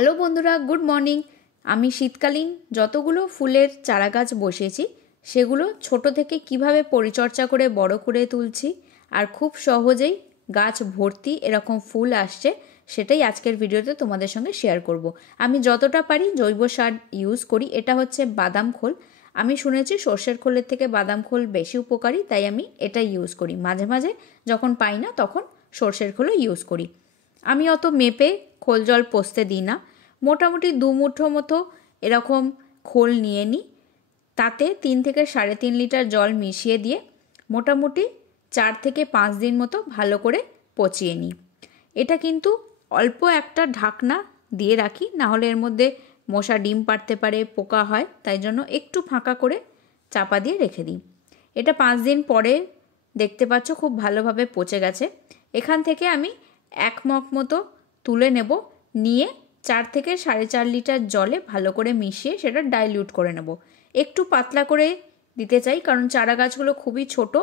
Hello বন্ধুরা, good morning. আমি শীতকালীন যতগুলো ফুলের চারা গাছ বসিয়েছি সেগুলো ছোট থেকে কিভাবে পরিচর্যা করে বড় করে তুলছি আর খুব সহজেই গাছ ভর্তি এরকম ফুল আসছে সেটাই আজকের ভিডিওতে তোমাদের সঙ্গে শেয়ার করব। আমি যতটা পারি জৈব সার ইউজ করি। এটা হচ্ছে বাদাম খোল। আমি শুনেছি সর্ষের খোলের থেকে বাদাম খোল বেশি উপকারী, তাই আমি এটা ইউজ করি। মাঝে মাঝে যখন পাই না তখন সর্ষের খোলও ইউজ করি। আমি অত মেপে খোল জল পোষতে দিই না, মোটামুটি 2 মুঠো মতো এরকম খোল নিয়ে নিই। তাতে 3 থেকে 3.5 লিটার জল মিশিয়ে দিয়ে মোটামুটি 4 থেকে 5 দিন মতো ভালো করে পচিয়ে নিই। এটা কিন্তু অল্প একটা ঢাকনা দিয়ে রাখি, না হলে এর মধ্যে মশা ডিম পাড়তে পারে, পোকা হয়, তাই জন্য একটু ফাঁকা করে চাপা দিয়ে রেখে দিই। এটা 5 দিন পরে দেখতে পাচ্ছ খুব ভালোভাবে পচে গেছে। এখান থেকে আমি 1 মগ মতো তুলে নেব, নিয়ে 4 থেকে 4.5 লিটার জলে ভালো করে মিশিয়ে সেটা ডাইলিউট করে নেব। একটু পাতলা করে দিতে চাই, কারণ চারা গাছগুলো খুবই ছোট,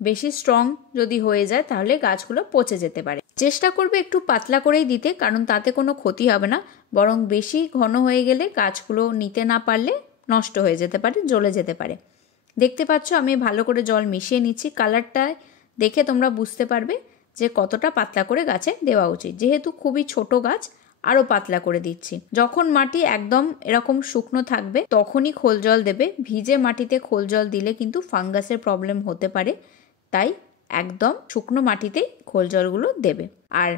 বেশি স্ট্রং যদি হয়ে যায় তাহলে গাছগুলো পচে যেতে পারে। চেষ্টা করবে একটু পাতলা করেই দিতে, কারণ তাতে কোনো ক্ষতি হবে না, বরং বেশি ঘন হয়ে গেলে গাছগুলো নিতে না পারলে নষ্ট হয়ে যেতে পারে, জ্বলে যেতে পারে। দেখতে পাচ্ছ আমি ভালো করে জল মিশিয়ে নিচ্ছি। কালারটা দেখে তোমরা বুঝতে পারবে যে কতটা পাতলা করে গাছে দেওয়া উচিত। যেহেতু খুবই ছোট গাছ, আরও পাতলা করে দিচ্ছি। যখন মাটি একদম এরকম শুকনো থাকবে তখনই খোল জল দেবে। ভিজে মাটিতে খোল জল দিলে কিন্তু ফাঙ্গাসের প্রবলেম হতে পারে, তাই একদম শুকনো মাটিতেই খোল জলগুলো দেবে। আর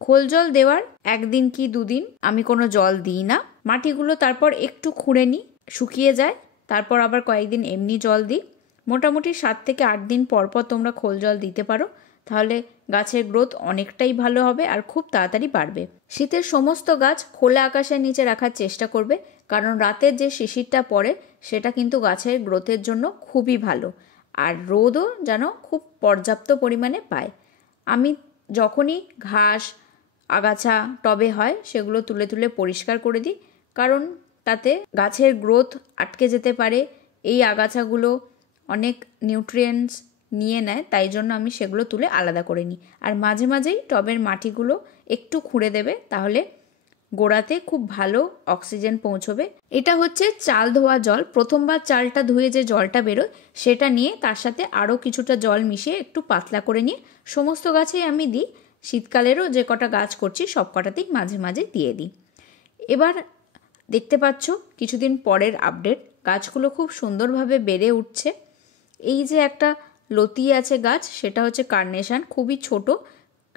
খোল জল দেওয়ার 1 দিন কি 2 দিন আমি কোনো জল দিই না। মাটিগুলো তারপর একটু খুঁড়ে নিই, শুকিয়ে যায়, তারপর আবার কয়েকদিন এমনি জল দিই। মোটামুটি 7 থেকে 8 দিন পর পর তোমরা খোল জল দিতে পারো, তাহলে গাছের গ্রোথ অনেকটাই ভালো হবে আর খুব তাড়াতাড়ি বাড়বে। শীতের সমস্ত গাছ খোলা আকাশের নিচে রাখার চেষ্টা করবে, কারণ রাতের যে শিশিরটা পড়ে সেটা কিন্তু গাছের গ্রোথের জন্য খুবই ভালো। আর রোদও যেন খুব পর্যাপ্ত পরিমাণে পায়। আমি যখনই ঘাস আগাছা টবে হয় সেগুলো তুলে তুলে পরিষ্কার করে দিই, কারণ তাতে গাছের গ্রোথ আটকে যেতে পারে। এই আগাছাগুলো অনেক নিউট্রিয়েন্টস নিয়ে নেয়, তাই জন্য আমি সেগুলো তুলে আলাদা করে নিই। আর মাঝে মাঝেই টবের মাটিগুলো একটু খুঁড়ে দেবে, তাহলে গোড়াতে খুব ভালো অক্সিজেন পৌঁছবে। এটা হচ্ছে চাল ধোয়া জল। প্রথমবার চালটা ধুয়ে যে জলটা বেরোয় সেটা নিয়ে তার সাথে আরও কিছুটা জল মিশিয়ে একটু পাতলা করে নিয়ে সমস্ত গাছেই আমি দিই। শীতকালেরও যে কটা গাছ করছি সব কটাতেই মাঝে মাঝে দিয়ে দিই। এবার দেখতে পাচ্ছ কিছুদিন পরের আপডেট। গাছগুলো খুব সুন্দরভাবে বেড়ে উঠছে। এই যে একটা লতি আছে গাছ, সেটা হচ্ছে কার্নেশন, খুবই ছোট,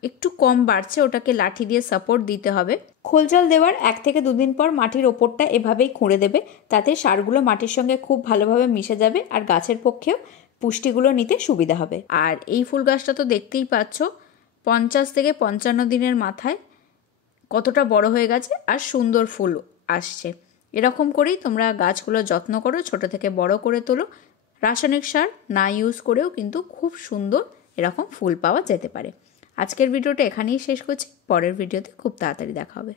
একটু কম বাড়ছে, ওটাকে লাঠি দিয়ে সাপোর্ট দিতে হবে। খোল জল দেওয়ার 1 থেকে 2 দিন পর মাটির ওপরটা এভাবেই খুঁড়ে দেবে, তাতে সারগুলো মাটির সঙ্গে খুব ভালোভাবে মিশে যাবে আর গাছের পক্ষেও পুষ্টিগুলো নিতে সুবিধা হবে। আর এই ফুল গাছটা তো দেখতেই পাচ্ছ 50 থেকে 55 দিনের মাথায় কতটা বড় হয়ে গেছে আর সুন্দর ফুল আসছে। এরকম করেই তোমরা গাছগুলো যত্ন করো, ছোট থেকে বড় করে তোলো। রাসায়নিক সার না ইউজ করেও কিন্তু খুব সুন্দর এরকম ফুল পাওয়া যেতে পারে। আজকের ভিডিওটা এখানেই শেষ করছি। পরের ভিডিওতে খুব তাড়াতাড়ি দেখা হবে।